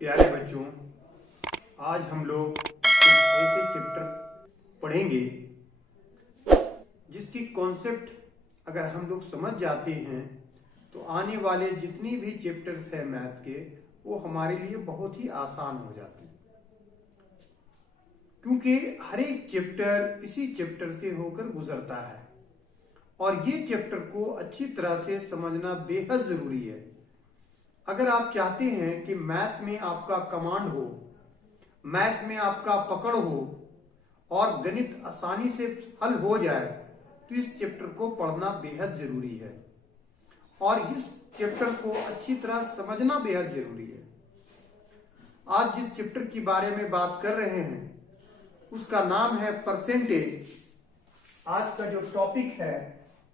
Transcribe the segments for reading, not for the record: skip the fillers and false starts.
प्यारे बच्चों, आज हम लोग कुछ ऐसे चैप्टर पढ़ेंगे जिसकी कॉन्सेप्ट अगर हम लोग समझ जाते हैं तो आने वाले जितनी भी चैप्टर्स हैं मैथ के वो हमारे लिए बहुत ही आसान हो जाते हैं, क्योंकि हर एक चैप्टर इसी चैप्टर से होकर गुजरता है और ये चैप्टर को अच्छी तरह से समझना बेहद जरूरी है। अगर आप चाहते हैं कि मैथ में आपका कमांड हो, मैथ में आपका पकड़ हो और गणित आसानी से हल हो जाए तो इस चैप्टर को पढ़ना बेहद जरूरी है और इस चैप्टर को अच्छी तरह समझना बेहद जरूरी है। आज जिस चैप्टर के बारे में बात कर रहे हैं उसका नाम है परसेंटेज। आज का जो टॉपिक है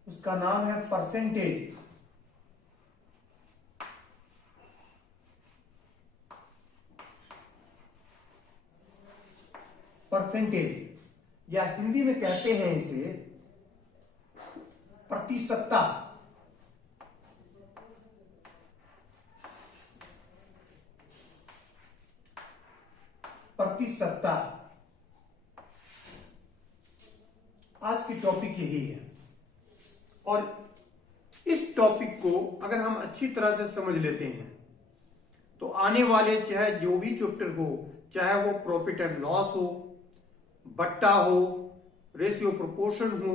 उसका नाम है परसेंटेज। परसेंटेज या हिंदी में कहते हैं इसे प्रतिशतता। प्रतिशतता आज की टॉपिक यही है और इस टॉपिक को अगर हम अच्छी तरह से समझ लेते हैं तो आने वाले चाहे जो भी चैप्टर हो, चाहे वो प्रॉफिट एंड लॉस हो, बट्टा हो, रेशियो प्रोपोर्शन हो,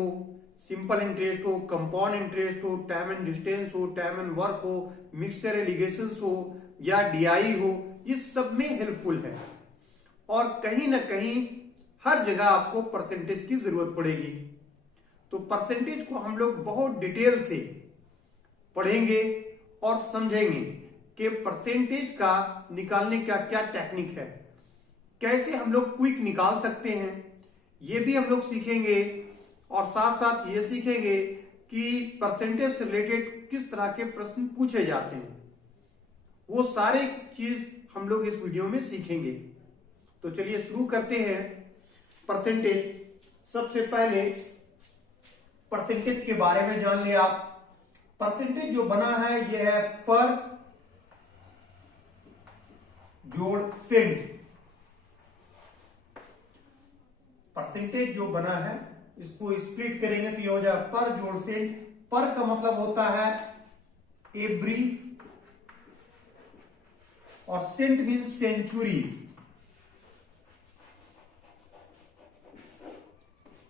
सिंपल इंटरेस्ट हो, कंपाउंड इंटरेस्ट हो, टाइम एंड डिस्टेंस हो, टाइम एंड वर्क हो, मिक्सचर एलिगेशंस हो या डीआई हो, ये सब में हेल्पफुल है और कहीं ना कहीं हर जगह आपको परसेंटेज की जरूरत पड़ेगी। तो परसेंटेज को हम लोग बहुत डिटेल से पढ़ेंगे और समझेंगे कि परसेंटेज का निकालने का क्या टेक्निक है, कैसे हम लोग क्विक निकाल सकते हैं, ये भी हम लोग सीखेंगे और साथ साथ ये सीखेंगे कि परसेंटेज से रिलेटेड किस तरह के प्रश्न पूछे जाते हैं। वो सारे चीज हम लोग इस वीडियो में सीखेंगे। तो चलिए शुरू करते हैं। परसेंटेज, सबसे पहले परसेंटेज के बारे में जान लिया आप। परसेंटेज जो बना है यह है पर जोड़ सेंट। परसेंटेज जो बना है इसको स्प्लिट करेंगे तो ये हो जाएगा पर जोड़ सेंट। पर का मतलब होता है एवरी और सेंट मीन्स सेंचुरी,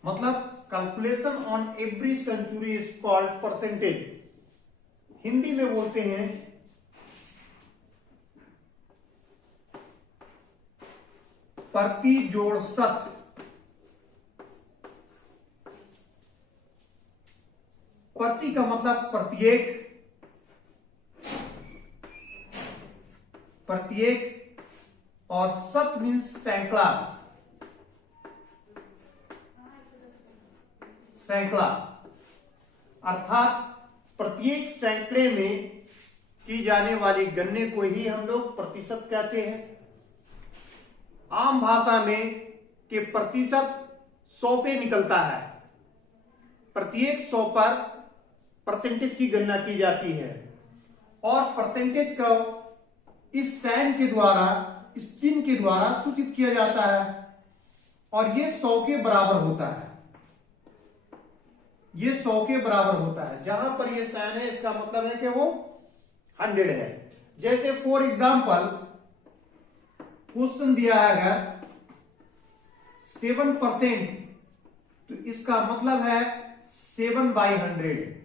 मतलब calculation on every century is called percentage. Hindi में बोलते हैं प्रति जोड़ शत। प्रति का मतलब प्रत्येक, प्रत्येक और शत मीन्स सैकड़ा, सैकड़ा अर्थात प्रत्येक सैकड़े में की जाने वाली गणने को ही हम लोग प्रतिशत कहते हैं। आम भाषा में कि प्रतिशत 100 पे निकलता है, प्रत्येक 100 पर परसेंटेज की गणना की जाती है और परसेंटेज को इस साइन के द्वारा, इस चिन्ह के द्वारा सूचित किया जाता है और ये 100 के बराबर होता है। ये 100 के बराबर होता है। जहां पर ये साइन है इसका मतलब है कि वो 100 है। जैसे फॉर एग्जांपल क्वेश्चन दिया है अगर 7%, तो इसका मतलब है 7/100।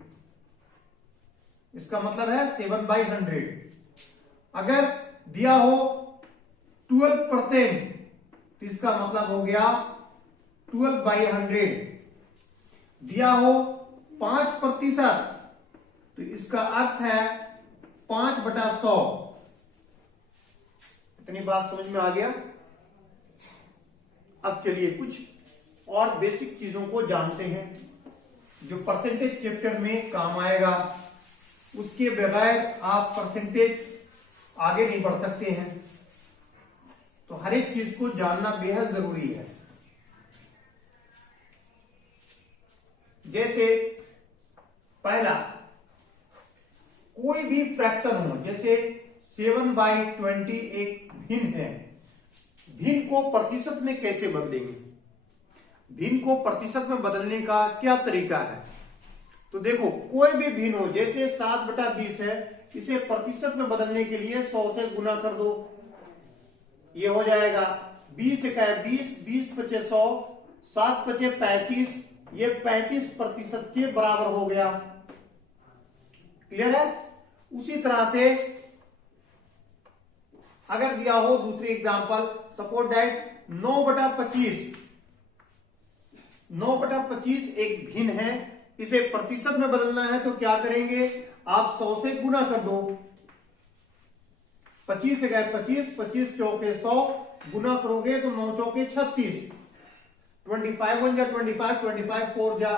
इसका मतलब है 7/100। अगर दिया हो 12% तो इसका मतलब हो गया 12/100। दिया हो 5% तो इसका अर्थ है 5/100। इतनी बात समझ में आ गया। अब चलिए कुछ और बेसिक चीजों को जानते हैं जो परसेंटेज चैप्टर में काम आएगा। उसके बगैर आप परसेंटेज आगे नहीं बढ़ सकते हैं, तो हर एक चीज को जानना बेहद जरूरी है। जैसे पहला, कोई भी फ्रैक्शन हो, जैसे 7/20 एक भिन्न है। भिन्न को प्रतिशत में कैसे बदलेंगे? भिन्न को प्रतिशत में बदलने का क्या तरीका है? तो देखो, कोई भी भिन्न हो, जैसे 7/20 है, इसे प्रतिशत में बदलने के लिए 100 से गुना कर दो, ये हो जाएगा 20 × 20, 20 × 5 100, 7 × 5 35, ये 35% के बराबर हो गया। क्लियर है? उसी तरह से अगर दिया हो दूसरी एग्जांपल, सपोज दैट 9/25, 9/25 एक भिन्न है, इसे प्रतिशत में बदलना है तो क्या करेंगे? आप 100 से गुना कर दो, 25 × 25, 25 चौके 100, गुना करोगे तो 9 चौके 36, 25 1 जा 25, 25 4 जा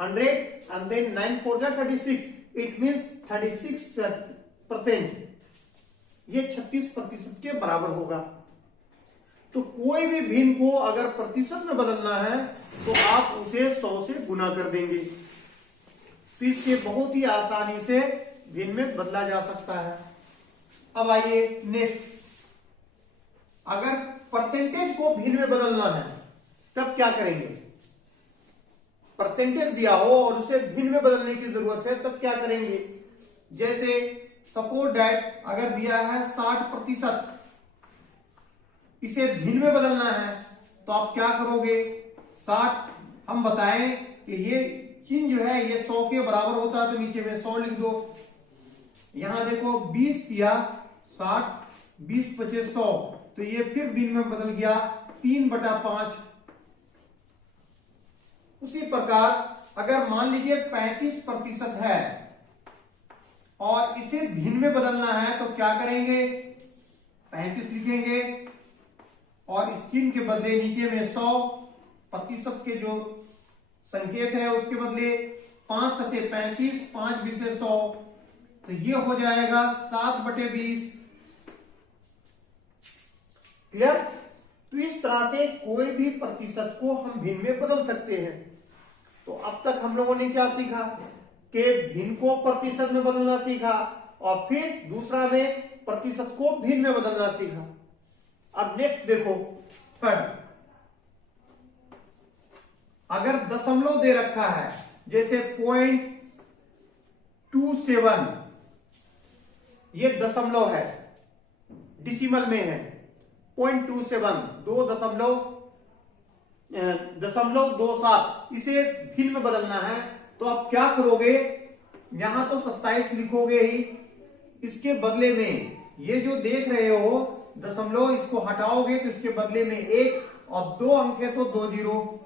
100 एंड देन 9 4 जा 36, इट मींस 36%, ये 36% के बराबर होगा। तो कोई भी भिन्न को अगर प्रतिशत में बदलना है तो आप उसे 100 से गुना कर देंगे, तो इससे बहुत ही आसानी से भिन्न में बदला जा सकता है। अब आइए नेक्स्ट, अगर परसेंटेज को भिन्न में बदलना है तब क्या करेंगे? परसेंटेज दिया हो और उसे भिन्न में बदलने की जरूरत है तब क्या करेंगे? जैसे सपोज दैट अगर दिया है 60%, इसे भिन्न में बदलना है तो आप क्या करोगे? 60, हम बताएं कि ये चिन्ह जो है ये 100 के बराबर होता है तो नीचे में 100 लिख दो। यहां देखो 20 दिया 60, 20 × 5 100, तो ये फिर भिन्न में बदल गया 3/5। उसी प्रकार अगर मान लीजिए 35% है और इसे भिन्न में बदलना है तो क्या करेंगे? 35 लिखेंगे और इस चिन्ह के बदले नीचे में 100, प्रतिशत के जो संकेत है उसके बदले 5 × 7 35, 5 × 20 100, तो ये हो जाएगा 7/20। क्लियर? तो इस तरह से कोई भी प्रतिशत को हम भिन्न में बदल सकते हैं। तो अब तक हम लोगों ने क्या सीखा? कि भिन्न को प्रतिशत में बदलना सीखा और फिर दूसरा में प्रतिशत को भिन्न में बदलना सीखा। अब नेक्स्ट देखो, थर्ड, अगर दशमलव दे रखा है, जैसे 0.27, ये दशमलव है, डिसिमल में है 0.27, 2.27, इसे भिन्न में बदलना है तो आप क्या करोगे? यहां तो 27 लिखोगे ही, इसके बदले में ये जो देख रहे हो दशमलव, इसको हटाओगे तो इसके बदले में 1 और 2 अंक है तो 2 0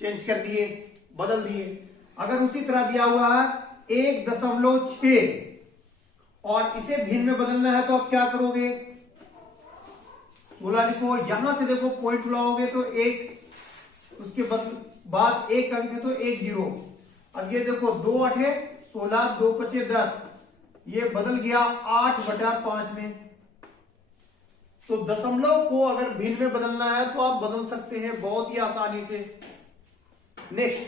चेंज कर दिए, बदल दिए। अगर उसी तरह दिया हुआ है 1.6 और इसे भिन्न में बदलना है तो आप क्या करोगे? 16 लिखो, यहां से देखो पॉइंट उड़ाओगे तो 1, उसके बाद 1 अंक है तो 1 0। अब ये देखो 2 8 16, 2 5 10, ये बदल गया 8/5 में। तो दशमलव को अगर भिन्न में बदलना है तो आप बदल सकते हैं बहुत ही आसानी से। नेक्स्ट,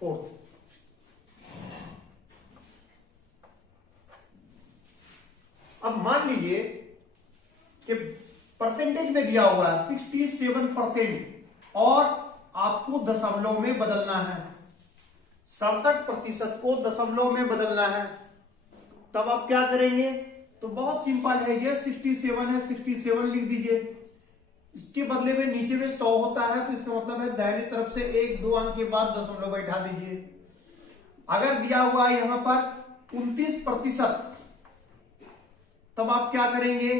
फोर्थ, अब मान लीजिए कि परसेंटेज में दिया हुआ है 67% और आपको दशमलव में बदलना है, 67% को दशमलव में बदलना है, तब आप क्या करेंगे? तो बहुत सिंपल है, ये 67 है, 67 लिख दीजिए, इसके बदले में नीचे में 100 होता है तो इसका मतलब है दाहिनी तरफ से 1 2 अंक के बाद दशमलव बैठा दीजिए। अगर दिया हुआ है यहां पर 29%, तब आप क्या करेंगे?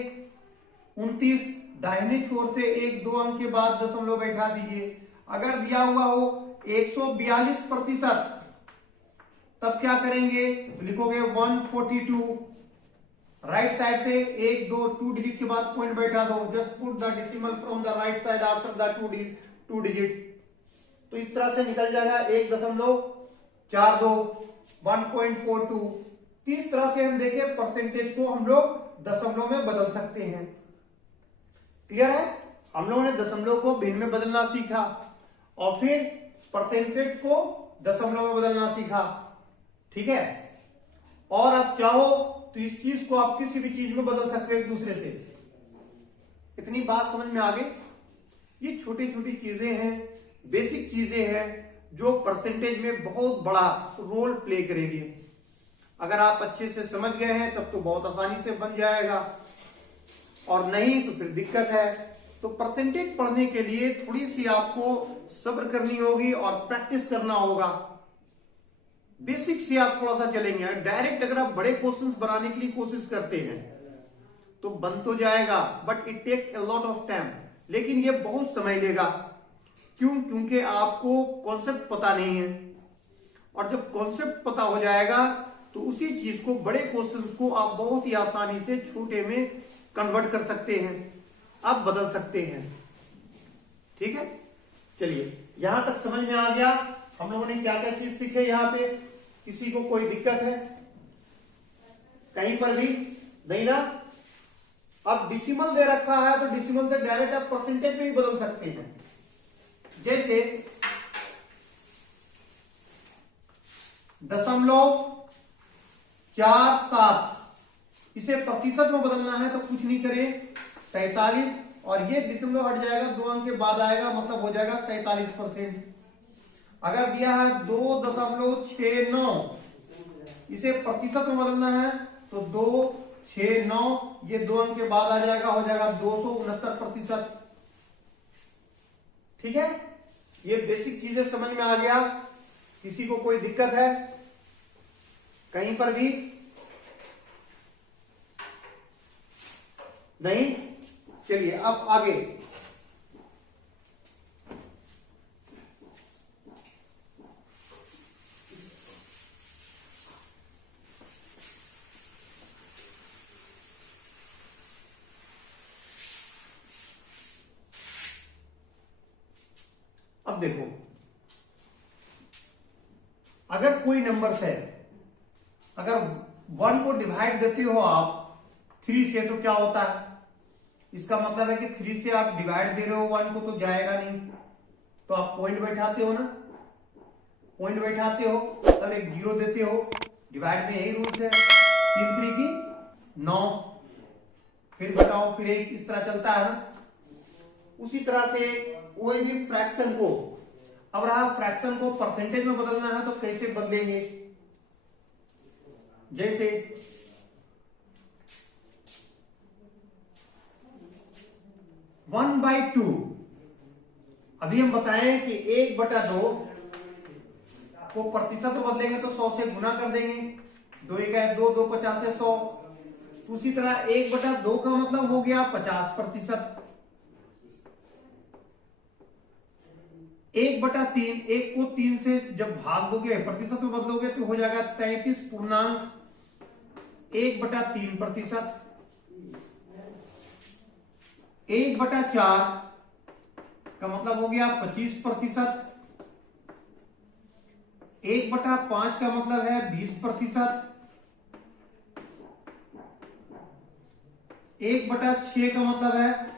29 दाहिने छोर से 1 2 अंक के बाद दशमलव बैठा दीजिए। अगर दिया हुआ हो 142%, तब क्या करेंगे? लिखोगे 142, राइट साइड से 1 2 डिजिट के बाद पॉइंट बैठा दो, just put the decimal from the right side after the 2 digit. तो इस तरह से निकल जाएगा 1.42, 1.42। इस तरह से हम देखें परसेंटेज को हम लोग दशमलव में बदल सकते हैं। क्लियर है? हम लोगों ने दशमलव को भिन्न में बदलना सीखा और फिर परसेंटेज को दशमलव में बदलना सीखा। ठीक है? और आप चाहो तो इस चीज को आप किसी भी चीज में बदल सकते हो एक दूसरे से। इतनी बात समझ में आ गई? ये छोटी छोटी चीजें हैं, बेसिक चीजें हैं जो परसेंटेज में बहुत बड़ा रोल प्ले करेगी। अगर आप अच्छे से समझ गए हैं तब तो बहुत आसानी से बन जाएगा, और नहीं तो फिर दिक्कत है। तो परसेंटेज पढ़ने के लिए थोड़ी सी आपको सब्र करनी होगी और प्रैक्टिस करना होगा। बेसिक से आप थोड़ा सा चलेंगे। डायरेक्ट अगर आप बड़े क्वेश्चंस बनाने के लिए कोशिश करते हैं तो बन तो जाएगा, but it takes a lot of time. लेकिन ये बहुत समय लेगा। क्यों? क्योंकि आपको कॉन्सेप्ट पता नहीं है, और जब कॉन्सेप्ट पता हो जाएगा तो उसी चीज को, बड़े क्वेश्चंस को आप बहुत ही आसानी से छोटे में कन्वर्ट कर सकते हैं, आप बदल सकते हैं। ठीक है? चलिए, यहां तक समझ में आ गया हम लोगों ने क्या क्या चीज सीखे। यहां पे किसी को कोई दिक्कत है कहीं पर भी? नहीं ना? अब डिसिमल दे रखा है तो डिसिमल से डायरेक्ट आप परसेंटेज में भी बदल सकते हैं। जैसे 0.47, इसे प्रतिशत में बदलना है तो कुछ नहीं करें, 47, और ये डिसिमल हट जाएगा, 2 अंक के बाद आएगा, मतलब हो जाएगा 47%। अगर दिया है 2.69, इसे प्रतिशत में बदलना है तो 269, ये 2 अंक के बाद आ जाएगा, हो जाएगा 269%। ठीक है? ये बेसिक चीजें समझ में आ गया। किसी को कोई दिक्कत है कहीं पर भी? नहीं? चलिए अब आगे। अब देखो, अगर कोई नंबर से अगर 1 को डिवाइड देते हो आप 3 से तो क्या होता है? इसका मतलब है कि 3 से आप डिवाइड दे रहे हो 1 को तो जाएगा नहीं, तो आप पॉइंट बैठाते हो ना, पॉइंट बैठाते हो तब एक 0 देते हो। डिवाइड में यही रूल्स है, 3 3 की 9, फिर बताओ, फिर 1, इस तरह चलता है ना। उसी तरह से कोई भी फ्रैक्शन को, अब रहा फ्रैक्शन को परसेंटेज में बदलना है तो कैसे बदलेंगे? जैसे 1/2, अभी हम बताएं कि 1/2 को प्रतिशत में बदलेंगे तो 100 से गुना कर देंगे, 2 1 है 2, 2 50 है 100। उसी तरह 1/2 का मतलब हो गया 50%। 1/3, 1 को 3 से जब भाग दोगे, प्रतिशत में बदलोगे तो हो जाएगा 33.1/3%। 1/4 का मतलब हो गया 25%। 1/5 का मतलब है 20%। 1/6 का मतलब है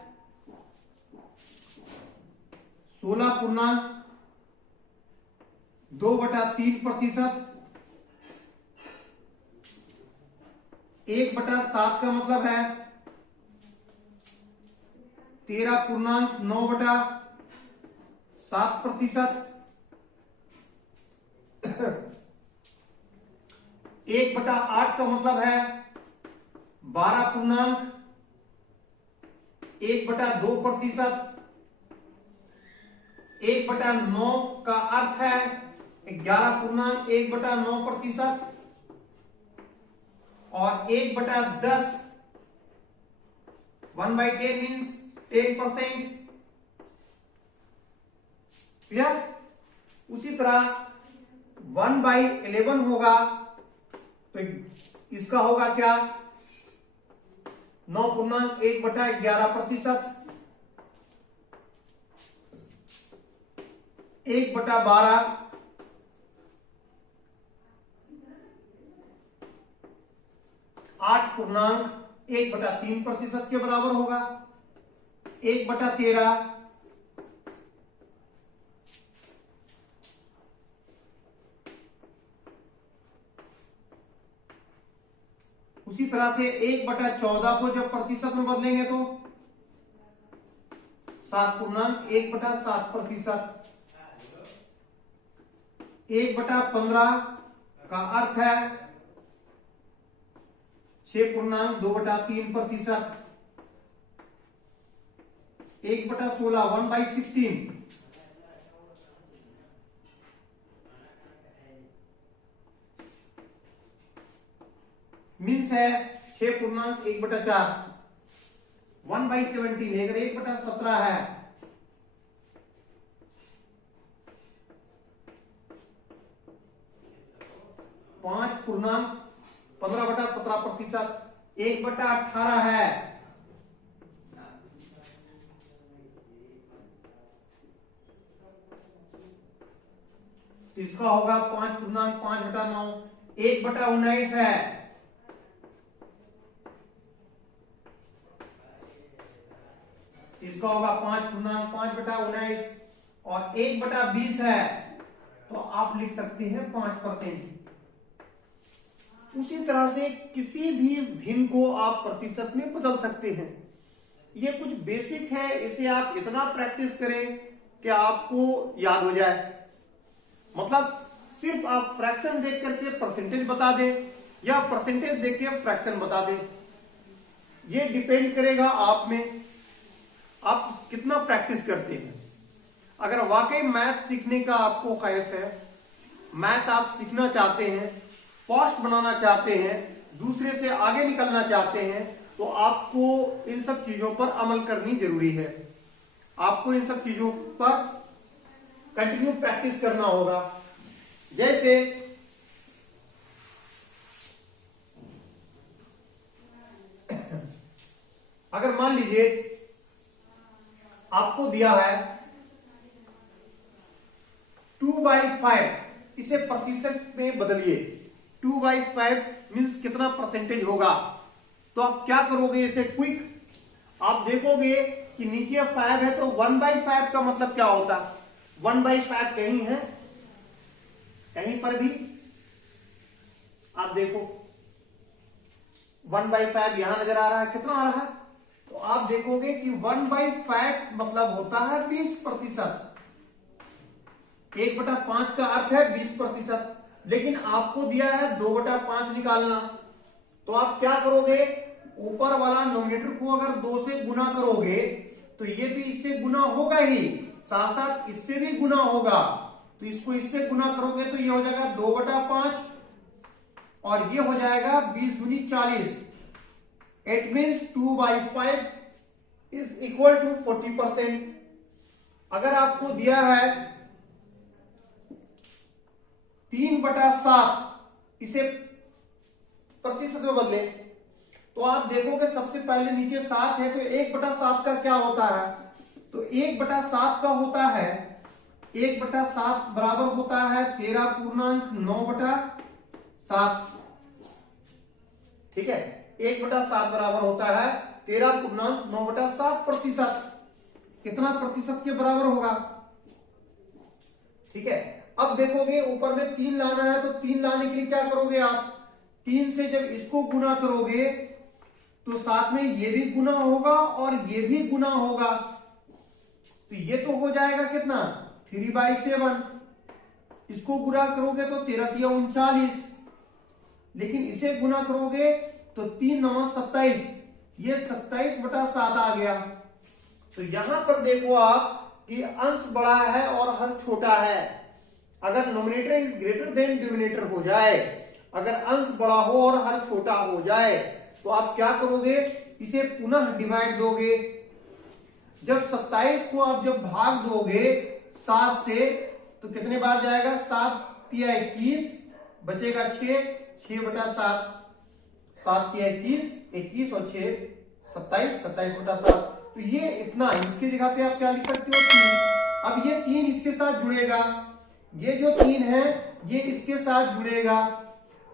16.2/3%। 1/7 का मतलब है 13.9/7%। 1/8 का मतलब है 12.1/2%। 1/9 का अर्थ है 11.1/9%। और 1/10, 1/10 मीन्स 10%। क्लियर? उसी तरह 1/11 होगा तो इसका होगा क्या? 9.1/11%। 1/12 8/3% के बराबर होगा। 1/13 उसी तरह से 1/14 को जब प्रतिशत में बदलेंगे तो 7.1/7%। 1/15 का अर्थ है 6.2/3%। 1/16 1/16 मीन्स है 6.1/4। 1/17 अगर 1/17 है 5.15/17%। 1/18 है 5.5/9। इसका होगा 5.5/9। 1/19 है 5.5/19। और 1/20 है तो आप लिख सकते हैं 5%। उसी तरह से किसी भी भिन्न को आप प्रतिशत में बदल सकते हैं। ये कुछ बेसिक है, इसे आप इतना प्रैक्टिस करें कि आपको याद हो जाए। मतलब सिर्फ आप फ्रैक्शन देख करके परसेंटेज बता दें या परसेंटेज देख के फ्रैक्शन बता दें, ये डिपेंड करेगा आप में, आप कितना प्रैक्टिस करते हैं। अगर वाकई मैथ सीखने का आपको ख्वाहिश है, मैथ आप सीखना चाहते हैं, फास्ट बनाना चाहते हैं, दूसरे से आगे निकलना चाहते हैं, तो आपको इन सब चीजों पर अमल करनी जरूरी है। आपको इन सब चीजों पर कंटिन्यू प्रैक्टिस करना होगा। जैसे अगर मान लीजिए आपको दिया है 2/5, इसे प्रतिशत में बदलिए। 2/5 मीन्स कितना परसेंटेज होगा, तो आप क्या करोगे इसे क्विक, आप देखोगे कि नीचे 5 है तो 1/5 का मतलब क्या होता। 1/5 कहीं है, कहीं पर भी आप देखो 1/5 यहां नजर आ रहा है, कितना आ रहा है, तो आप देखोगे कि 1/5 मतलब होता है 20%। 1/5 का अर्थ है 20%, लेकिन आपको दिया है 2/5 निकालना, तो आप क्या करोगे, ऊपर वाला नोमिनेटर को अगर 2 से गुना करोगे तो ये भी इससे गुना होगा ही, साथ साथ इससे भी गुना होगा, तो इसको इससे गुना करोगे तो ये हो जाएगा 2/5 और ये हो जाएगा 20 दूनी 40। It means 2/5 is equal to 40%। अगर आपको दिया है 3/7, इसे प्रतिशत में बदले तो आप देखोगे सबसे पहले नीचे 7 है तो 1/7 का क्या होता है, तो 1/7 का होता है 1/7 बराबर होता है 13.9/7। ठीक है, 1/7 बराबर होता है 13.9/7%। कितना प्रतिशत के बराबर होगा। ठीक है, अब देखोगे ऊपर में 3 लाना है तो 3 लाने के लिए क्या करोगे आप, 3 से जब इसको गुना करोगे तो साथ में ये भी गुना होगा और ये भी गुना होगा, तो ये तो हो जाएगा कितना 3/7। इसको गुना करोगे तो 13×3 = 39, लेकिन इसे गुना करोगे तो 3×9 = 27, ये 27/7 आ गया। तो यहां पर देखो आप कि अंश बड़ा है और हर छोटा है। अगर nominator is greater than denominator हो जाए, अगर अंश बड़ा हो और हर छोटा हो जाए तो आप क्या करोगे, इसे पुनः डिवाइड दोगे। जब 27 को आप जब भाग दोगे 7 से तो कितने बार जाएगा, 7 × 21 बचेगा 6, 6/7, 7 × 21, 21 और 6 27, 27/7। तो ये इतना, इसकी जगह पे आप क्या लिख सकते हो 3। अब ये 3 इसके साथ जुड़ेगा, ये जो 3 है ये इसके साथ जुड़ेगा,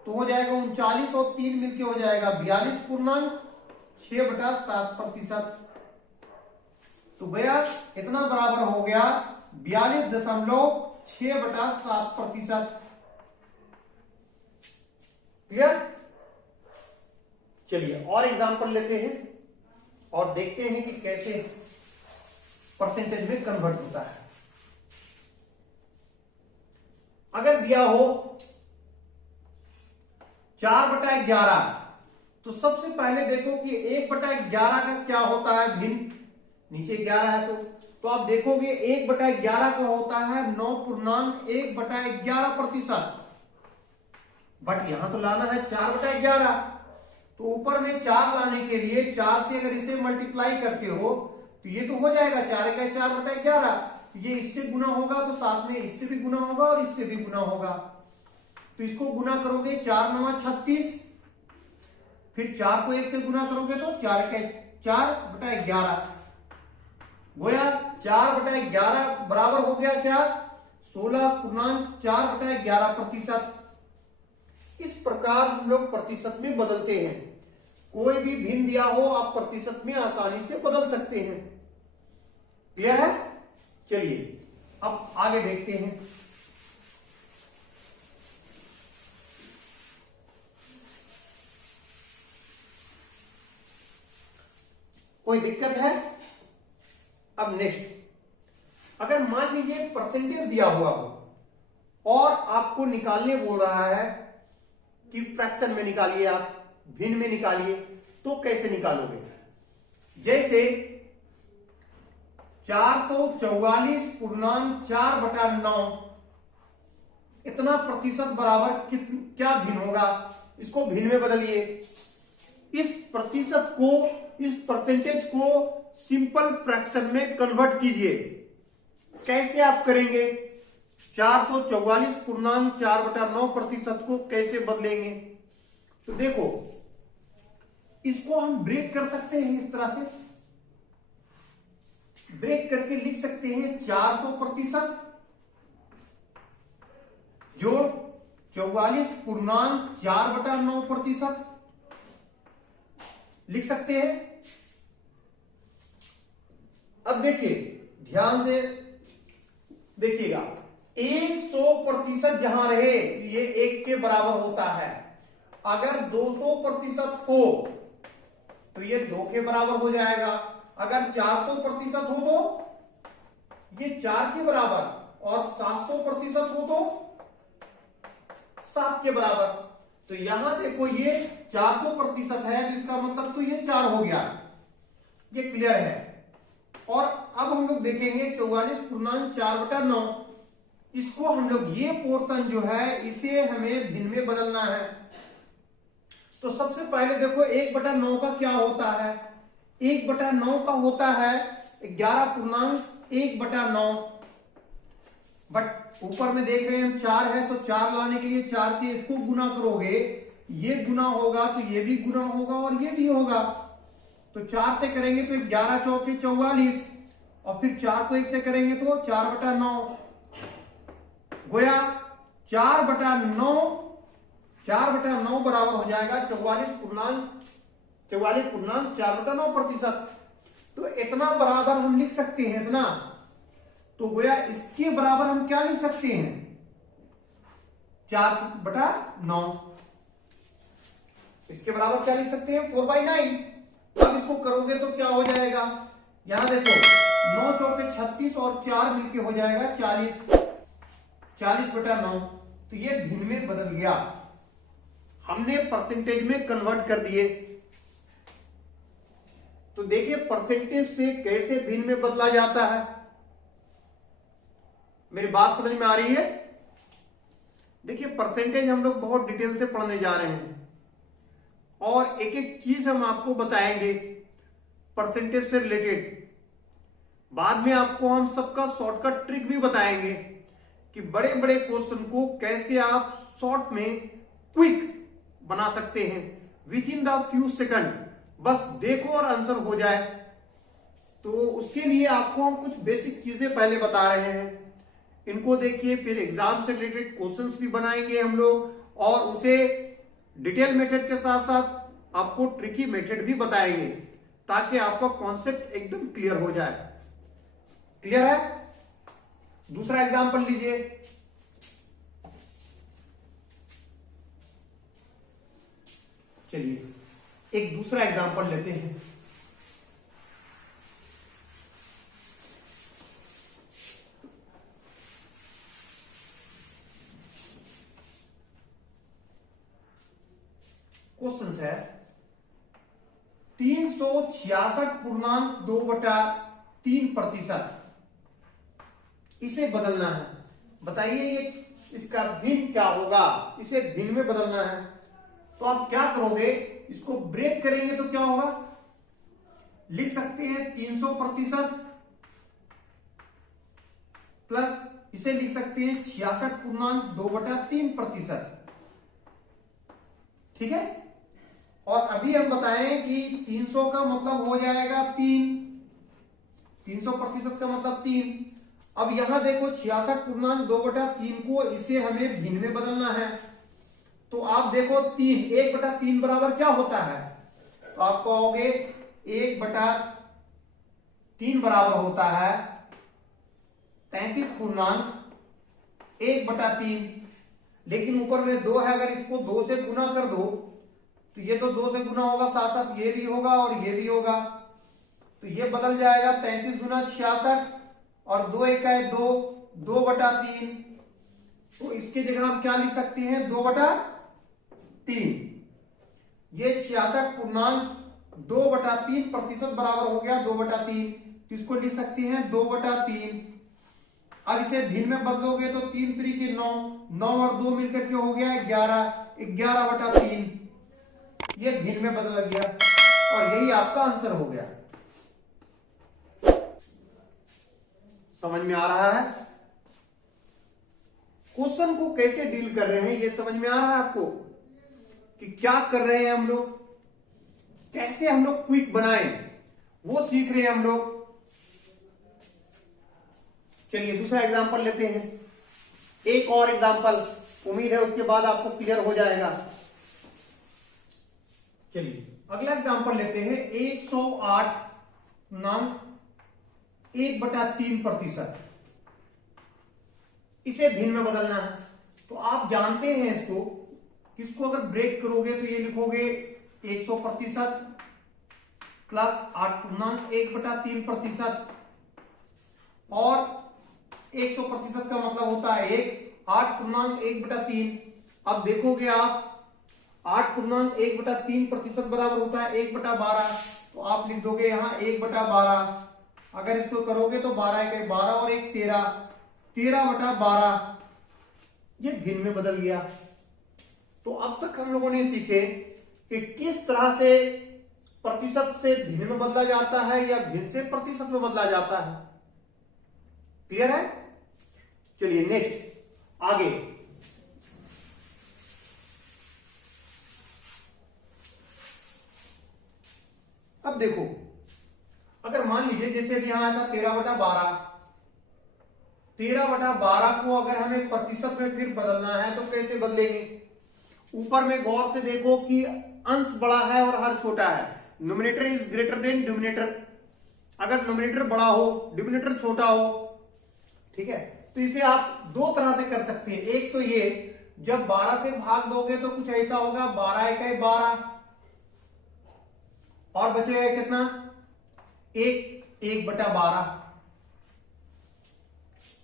तो हो जाएगा 39 और 3 मिलके हो जाएगा 42.6/7%। तो गया इतना बराबर हो गया 42.6/7%। क्लियर? चलिए और एग्जांपल लेते हैं और देखते हैं कि कैसे परसेंटेज में कन्वर्ट होता है। अगर दिया हो 4/11, तो सबसे पहले देखो कि 1/11 का क्या होता है भिन्न। नीचे 11 है तो आप देखोगे 1/11 का होता है 9.1/11%। बट यहां तो लाना है 4/11, तो ऊपर में 4 लाने के लिए 4 से अगर इसे मल्टीप्लाई करते हो तो ये तो हो जाएगा 4×4/11। ये इससे गुना होगा तो साथ में इससे भी गुना होगा और इससे भी गुना होगा। तो इसको गुना करोगे 4×9 = 36, फिर 4 को 1 से गुना करोगे तो 4×4/11 गोया 4/11 बराबर हो गया क्या 16.4/11%। इस प्रकार हम लोग प्रतिशत में बदलते हैं। कोई भी भिन्न दिया हो आप प्रतिशत में आसानी से बदल सकते हैं। क्लियर है? चलिए अब आगे देखते हैं। कोई दिक्कत है? अब नेक्स्ट, अगर मान लीजिए परसेंटेज दिया हुआ हो और आपको निकालने बोल रहा है कि फ्रैक्शन में निकालिए, आप भिन्न में निकालिए, तो कैसे निकालोगे? जैसे 444.4/9 इतना प्रतिशत बराबर क्या भिन्न होगा, इसको भिन्न में बदलिए। इस प्रतिशत को, इस परसेंटेज को सिंपल फ्रैक्शन में कन्वर्ट कीजिए। कैसे आप करेंगे? 444.4/9% को कैसे बदलेंगे? तो देखो इसको हम ब्रेक कर सकते हैं। इस तरह से ब्रेक करके लिख सकते हैं 400% जोड़ 44.4/9% लिख सकते हैं। अब देखिए ध्यान से देखिएगा, 100% जहां रहे ये 1 के बराबर होता है। अगर 200% हो तो ये 2 के बराबर हो जाएगा। अगर 400% हो तो ये 4 के बराबर, और 700% हो तो 7 के बराबर। तो यहां देखो ये 400% है, जिसका मतलब तो ये 4 हो गया। ये क्लियर है। और अब हम लोग देखेंगे 44.4/9। इसको हम लोग, ये पोर्शन जो है इसे हमें भिन्न में बदलना है। तो सबसे पहले देखो 1/9 का क्या होता है? 1/9 का होता है 11.1/9। बट ऊपर में देख रहे हैं हम 4 है, तो 4 लाने के लिए 4 से इसको गुना करोगे, ये गुना होगा तो ये भी गुना होगा और ये भी होगा। तो 4 से करेंगे तो 11 चौके 44, और फिर 4 को 1 से करेंगे तो 4/9 गोया 4/9 बराबर हो जाएगा 44.4/9%। तो इतना बराबर हम लिख सकते हैं, इतना। तो गोया इसके बराबर हम क्या लिख सकते हैं? 4/9। इसके बराबर क्या लिख सकते हैं? 4/9। अब इसको करोगे तो क्या हो जाएगा? यहां देखो 9 चौके 36 और 4 मिलके हो जाएगा 40। 40/9। तो ये भिन्न में बदल गया, हमने परसेंटेज में कन्वर्ट कर दिए। तो देखिए परसेंटेज से कैसे भिन्न में बदला जाता है। मेरी बात समझ में आ रही है? देखिए परसेंटेज हम लोग बहुत डिटेल से पढ़ने जा रहे हैं और एक एक चीज हम आपको बताएंगे परसेंटेज से रिलेटेड। बाद में आपको हम सबका शॉर्टकट ट्रिक भी बताएंगे कि बड़े बड़े क्वेश्चन को कैसे आप शॉर्ट में क्विक बना सकते हैं with in the few second. बस देखो और आंसर हो जाए। तो उसके लिए आपको हम कुछ बेसिक चीजें पहले बता रहे हैं, इनको देखिए, फिर एग्जाम से रिलेटेड क्वेश्चंस भी बनाएंगे हम लोग और उसे डिटेल मेथड के साथ साथ आपको ट्रिकी मेथड भी बताएंगे ताकि आपका कॉन्सेप्ट एकदम क्लियर हो जाए। क्लियर है? दूसरा एग्जांपल लीजिए। चलिए एक दूसरा एग्जांपल लेते हैं। क्वेश्चन है 366.2/3%, इसे बदलना है। बताइए ये इसका भिन्न क्या होगा, इसे भिन्न में बदलना है। तो आप क्या करोगे, इसको ब्रेक करेंगे तो क्या होगा, लिख सकते हैं 300% प्लस इसे लिख सकते हैं 66.2/3%। ठीक है। और अभी हम बताएं कि 300 का मतलब हो जाएगा 3, 300% का मतलब 3। अब यहां देखो 66.2/3 को इसे हमें भिन्न में बदलना है। तो आप देखो 3, 1/3 बराबर क्या होता है, तो आप कहोगे 1/3 बराबर होता है 33.1/3। लेकिन ऊपर में 2 है, अगर इसको 2 से गुना कर दो तो ये तो 2 से गुना होगा, साथ साथ ये भी होगा और ये भी होगा, तो ये बदल जाएगा 33 गुना 66 और 2 1 है 2, 2/3। तो इसके जगह हम क्या लिख सकते हैं, 2/3। ये 66.2/3% बराबर हो गया 2/3, तो इसको लिख सकते हैं 2/3। अब इसे भिन्न में बदलोगे तो 3 3 के 9, 9 और 2 मिलकर के हो गया 11, 11/3। ये भिन्न में बदल गया और यही आपका आंसर हो गया। समझ में आ रहा है? क्वेश्चन को कैसे डील कर रहे हैं ये समझ में आ रहा है आपको, कि क्या कर रहे हैं हम लोग, कैसे हम लोग क्विक बनाएं, वो सीख रहे हैं हम लोग। चलिए दूसरा एग्जांपल लेते हैं, एक और एग्जांपल, उम्मीद है उसके बाद आपको क्लियर हो जाएगा। चलिए अगला एग्जांपल लेते हैं, 108.1/3%, इसे भिन्न में बदलना है। तो आप जानते हैं इसको अगर ब्रेक करोगे तो ये लिखोगे 100% प्लस 8.1/3%, और 100% का मतलब होता है 8.1/3। अब देखोगे आप 8.1/3% बराबर होता है 1/12, तो आप लिख दोगे यहां 1/12। अगर इसको करोगे तो 12 1 12 और 1 13, 13/12 ये भिन्न में बदल गया। तो अब तक हम लोगों ने सीखे कि किस तरह से प्रतिशत से भिन्न में बदला जाता है या भिन्न से प्रतिशत में बदला जाता है। क्लियर है? चलिए नेक्स्ट आगे। अब देखो, अगर मान लीजिए जैसे यहां आया था 13/12, 13/12 को अगर हमें प्रतिशत में फिर बदलना है तो कैसे बदलेंगे। ऊपर में गौर से देखो कि अंश बड़ा है और हर छोटा है, numerator is greater than denominator. अगर न्यूमरेटर बड़ा हो डिनोमिनेटर छोटा हो, ठीक है, तो इसे आप दो तरह से कर सकते हैं। एक तो ये, जब 12 से भाग दोगे तो कुछ ऐसा होगा, 12 1 12 और बचेगा कितना, 1/12।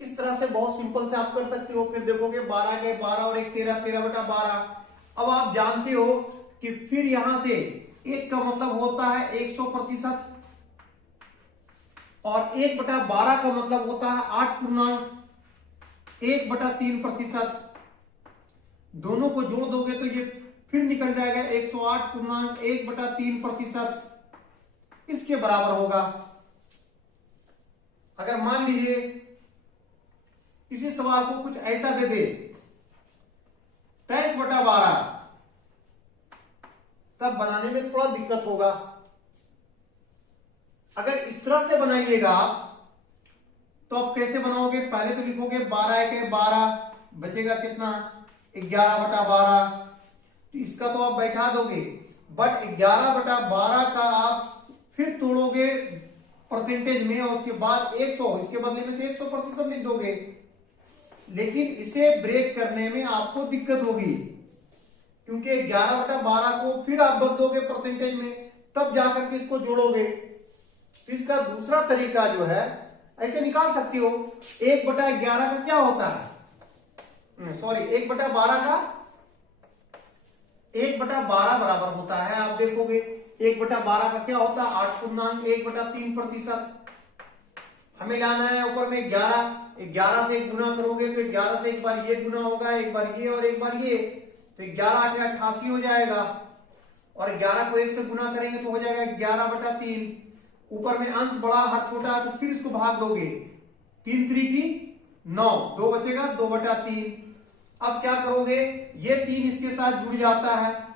इस तरह से बहुत सिंपल से आप कर सकते हो। फिर देखोगे 12 के 12 और 1 13, 13/12। अब आप जानते हो कि फिर यहां से 1 का मतलब होता है 100% और 1/12 का मतलब होता है 8.1/3%। दोनों को जोड़ दोगे तो ये फिर निकल जाएगा 108.1/3%, इसके बराबर होगा। अगर मान लीजिए इसी सवाल को कुछ ऐसा दे दे 23/12, तब बनाने में थोड़ा दिक्कत होगा। अगर इस तरह से बनाइएगा तो आप कैसे बनाओगे, पहले तो लिखोगे 12 1 12, बचेगा कितना 11/12, तो इसका तो आप बैठा दोगे, बट 11/12 का आप फिर तोड़ोगे परसेंटेज में और उसके बाद 100, इसके बदले में तो 100% लिख दोगे। लेकिन इसे ब्रेक करने में आपको दिक्कत होगी, क्योंकि 11/12 को फिर आप बदलोगे परसेंटेज में, तब जाकर के इसको जोड़ोगे। तो इसका दूसरा तरीका जो है, ऐसे निकाल सकते हो, 1/11 का क्या होता है, सॉरी 1/12 का 1/12 बराबर होता है, आप देखोगे 1/12 का क्या होता है, 8.1/3%। हमें लाना है ऊपर में 11 से गुना करोगे तो 11 से एक बार ये गुना होगा, एक बार ये और एक बार ये, तो 11 8 88 हो जाएगा। और 11 को 1 से गुना करेंगे तो हो जाएगा 11/3। ऊपर में अंश बड़ा हाथ छोटा है तो फिर इसको भाग दोगे, 3 3 की 9, 2 बचेगा 2/3। अब क्या करोगे, ये 3 इसके साथ जुड़ जाता है,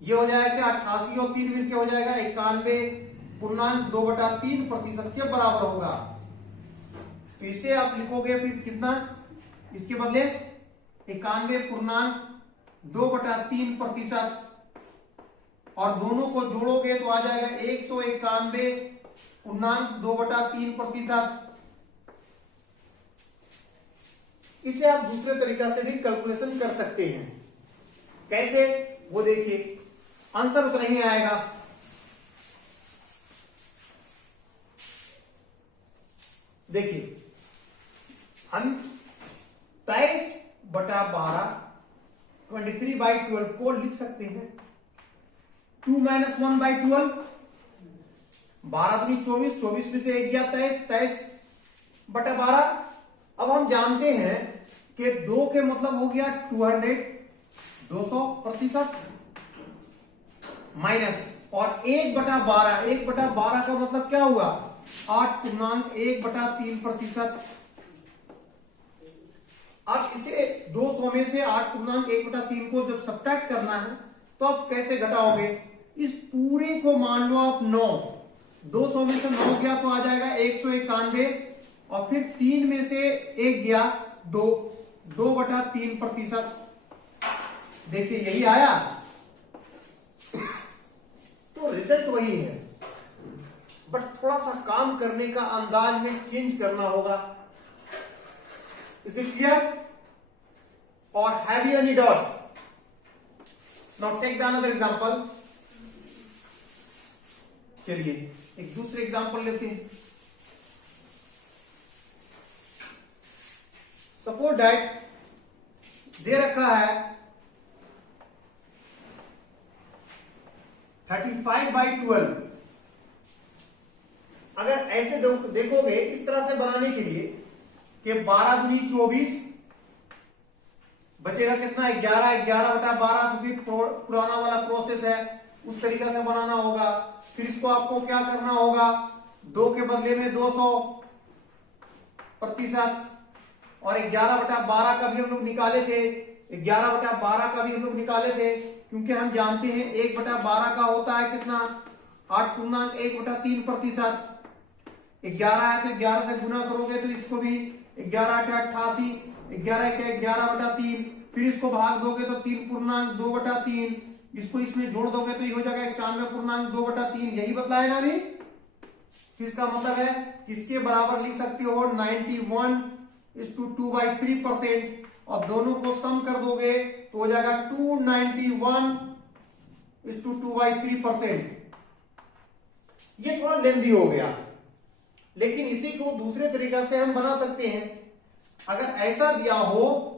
ये हो जाएगा 88 और 3 मिलके हो जाएगा 91.2/3% के बराबर होगा। तो इसे आप लिखोगे फिर कितना, इसके बदले 91.2/3%, और दोनों को जोड़ोगे तो आ जाएगा 191.2/3%। इसे आप दूसरे तरीका से भी कैलकुलेशन कर सकते हैं। कैसे, वो देखिए, आंसर उतना ही आएगा। देखिए, हम 23/12 23/12 को लिख सकते हैं 2 - 1/12, 12 दूनी 24, 24 में से 1 गया 23, 23/12। अब हम जानते हैं कि 2 के मतलब हो गया 200% माइनस, और 1/12, 1/12 का मतलब क्या हुआ, 8.1/3%। अब इसे 200 में से 8.1/3 को जब सब्ट्रैक्ट करना है तो आप कैसे घटाओगे, इस पूरे को मान लो आप 9, 200 में से 9 गया तो आ जाएगा 191, और फिर 3 में से 1 गया 2/3%। देखिए यही आया, तो रिजल्ट वही है, बट थोड़ा सा काम करने का अंदाज में चेंज करना होगा। इज इट क्लियर, और have you any doubt? Now take the another example. चलिए एक दूसरे एग्जांपल लेते हैं। सपोज दैट दे रखा है 35/12। अगर ऐसे देखोगे इस तरह से बनाने के लिए कि 12 दूनी 24, बचेगा कितना 11, 11/12, तो भी पुराना वाला प्रोसेस है, उस तरीका से बनाना होगा। फिर इसको आपको क्या करना होगा, 2 के बदले में 200%, और 11/12 का भी हम लोग निकाले थे, 11/12 का भी हम लोग निकाले थे, क्योंकि हम जानते हैं 1/12 का होता है कितना, 8.1/3%। 11 है तो 11 से गुना करोगे तो इसको भी 11 8 88, 11 के 11/3, फिर इसको भाग दोगे तो 3.2/3, इसको इसमें जोड़ दोगे तो ये हो जाएगा 91.2/3। यही बतलाया ना अभी। इसका मतलब है इसके बराबर लिख सकते हो 91:2/3%, और दोनों को सम कर दोगे तो हो जाएगा 291:2/3%। ये थोड़ा लेंदी हो गया, लेकिन इसी को दूसरे तरीका से हम बना सकते हैं। अगर ऐसा दिया हो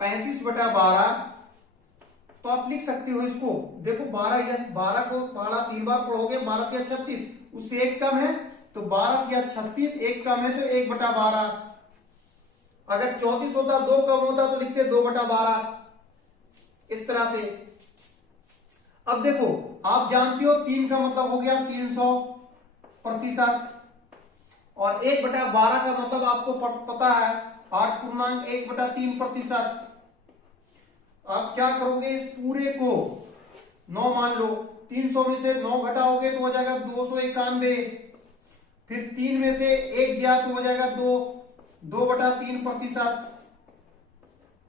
35/12, तो आप लिख सकते हो इसको, देखो 12 को पढ़ा 3 बार पढ़ोगे, 12 या 36, उससे 1 कम है तो 12 या 36, 1 कम है तो 1/12। अगर 34 होता, 2 कम होता तो लिखते 2/12, इस तरह से। अब देखो आप जानते हो 3 का मतलब हो गया 300%, और 1/12 का मतलब आपको पता है 8.1/3%। आप क्या करोगे, इस पूरे को 9 मान लो, 300 में से 9 घटाओगे तो हो जाएगा 291, फिर 3 में से 1 गया तो हो जाएगा 2/3%।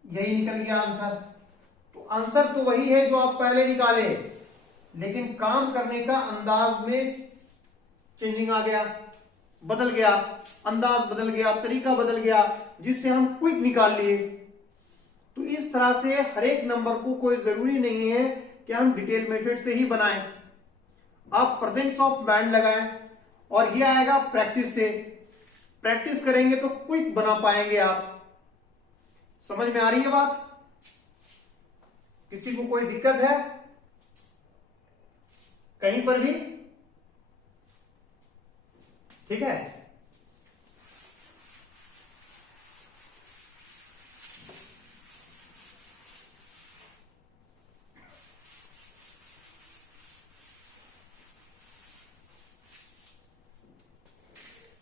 यही निकल गया आंसर। तो आंसर तो वही है जो आप पहले निकाले, लेकिन काम करने का अंदाज में चेंजिंग आ गया, बदल गया, अंदाज बदल गया, तरीका बदल गया, जिससे हम क्विक निकाल लिए। तो इस तरह से हर एक नंबर को कोई जरूरी नहीं है कि हम डिटेल मेथड से ही बनाएं। आप प्रेजेंस ऑफ माइंड लगाएं और ये आएगा प्रैक्टिस से। प्रैक्टिस करेंगे तो क्विक बना पाएंगे आप। समझ में आ रही है बात? किसी को कोई दिक्कत है कहीं पर भी? ठीक है।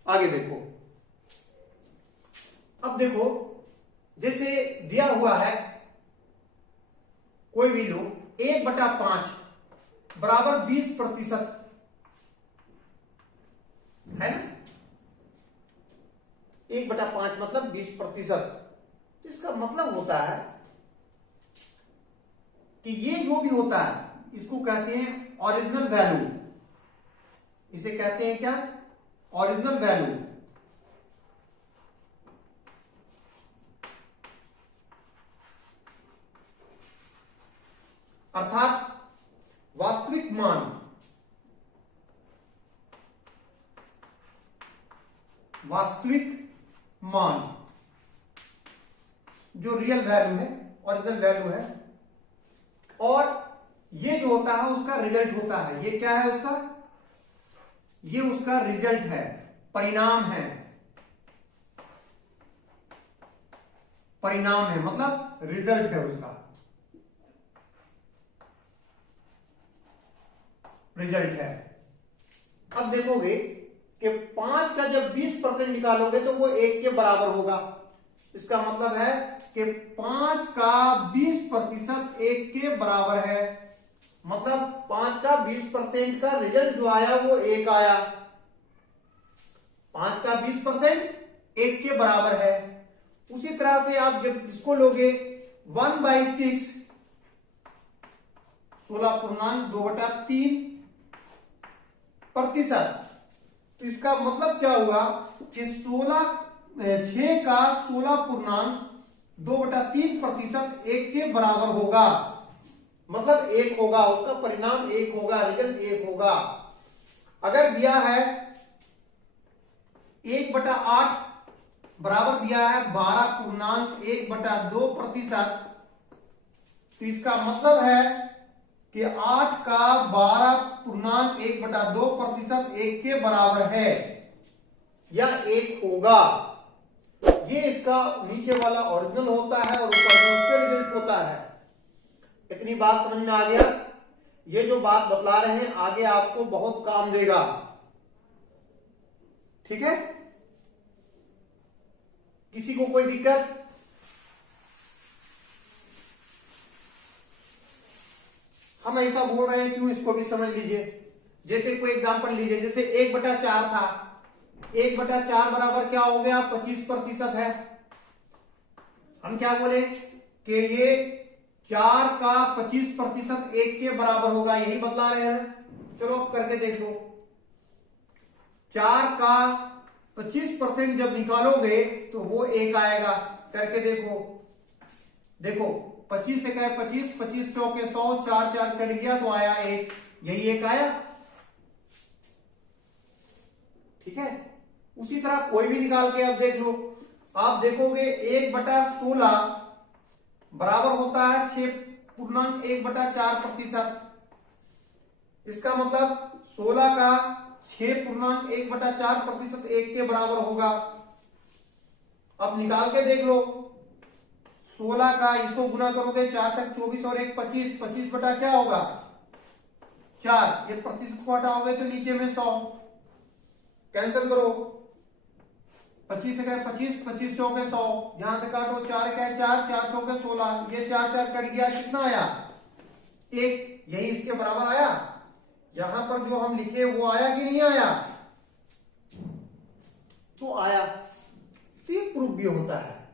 आगे देखो। अब देखो, जैसे दिया हुआ है कोई भी लो 1/5 बराबर 20% है ना। 1/5 मतलब 20%। इसका मतलब होता है कि ये जो भी होता है इसको कहते हैं ओरिजिनल वैल्यू। इसे कहते हैं क्या? Original value. अर्थात वास्तविक मान। वास्तविक मान जो रियल वैल्यू है, ओरिजिनल वैल्यू है। और ये जो होता है उसका रिजल्ट होता है। ये क्या है उसका? ये उसका रिजल्ट है, परिणाम है। परिणाम है मतलब रिजल्ट है उसका, रिजल्ट है। अब देखोगे कि 5 का जब 20% निकालोगे तो वो 1 के बराबर होगा। इसका मतलब है कि 5 का 20% 1 के बराबर है। मतलब 5 का 20% का रिजल्ट जो आया वो 1 आया। 5 का 20% 1 के बराबर है। उसी तरह से आप जब इसको लोगे 1/6 16.2/3%, तो इसका मतलब क्या हुआ कि 6 का 16.2/3% 1 के बराबर होगा। मतलब 1 होगा, उसका परिणाम 1 होगा, रिजल्ट 1 होगा। अगर दिया है 1/8 बराबर दिया है 12.1/2%, तो इसका मतलब है कि 8 का 12.1/2% 1 के बराबर है या 1 होगा। ये इसका नीचे वाला ओरिजिनल होता है और ऊपर में उसके रिजल्ट होता है। इतनी बात समझ में आ गया? ये जो बात बतला रहे हैं आगे आपको बहुत काम देगा। ठीक है? किसी को कोई दिक्कत? हम ऐसा बोल रहे हैं क्यों, इसको भी समझ लीजिए। जैसे कोई एग्जांपल लीजिए, जैसे 1/4 था। 1/4 बराबर क्या हो गया? 25% है। हम क्या बोले कि ये 4 का 25% 1 के बराबर होगा, यही बतला रहे हैं। चलो करके देख लो। 4 का 25% जब निकालोगे तो वो 1 आएगा। करके देखो। देखो 25 से क्या है 25, 25 चौके 100, 4 4 कट गया तो आया 1। यही 1 आया। ठीक है? उसी तरह कोई भी निकाल के अब देख लो। आप देखोगे 1/16 बराबर होता है 6.1/4%। इसका मतलब 16 का 6.1/4% 1 के बराबर होगा। अब निकाल के देख लो। 16 का इसको गुना करोगे 4 तक 24 और 1 25, 25 बटा क्या होगा 4। ये प्रतिशत को हटाओगे तो नीचे में 100। कैंसिल करो। 25 से क्या 25, 25 चौके 100, यहां से काटो 4 क्या 4, 4 चौके 16, ये 4 4 कट गया, कितना आया 1। यही इसके बराबर आया। यहां पर जो हम लिखे वो आया कि नहीं आया? तो आया, तो ये प्रूव्य होता है।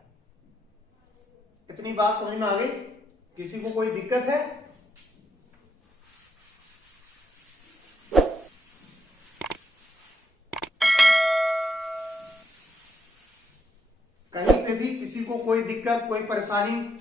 इतनी बात समझ में आ गई? किसी को कोई दिक्कत है? कहीं पे भी किसी को कोई दिक्कत, कोई परेशानी?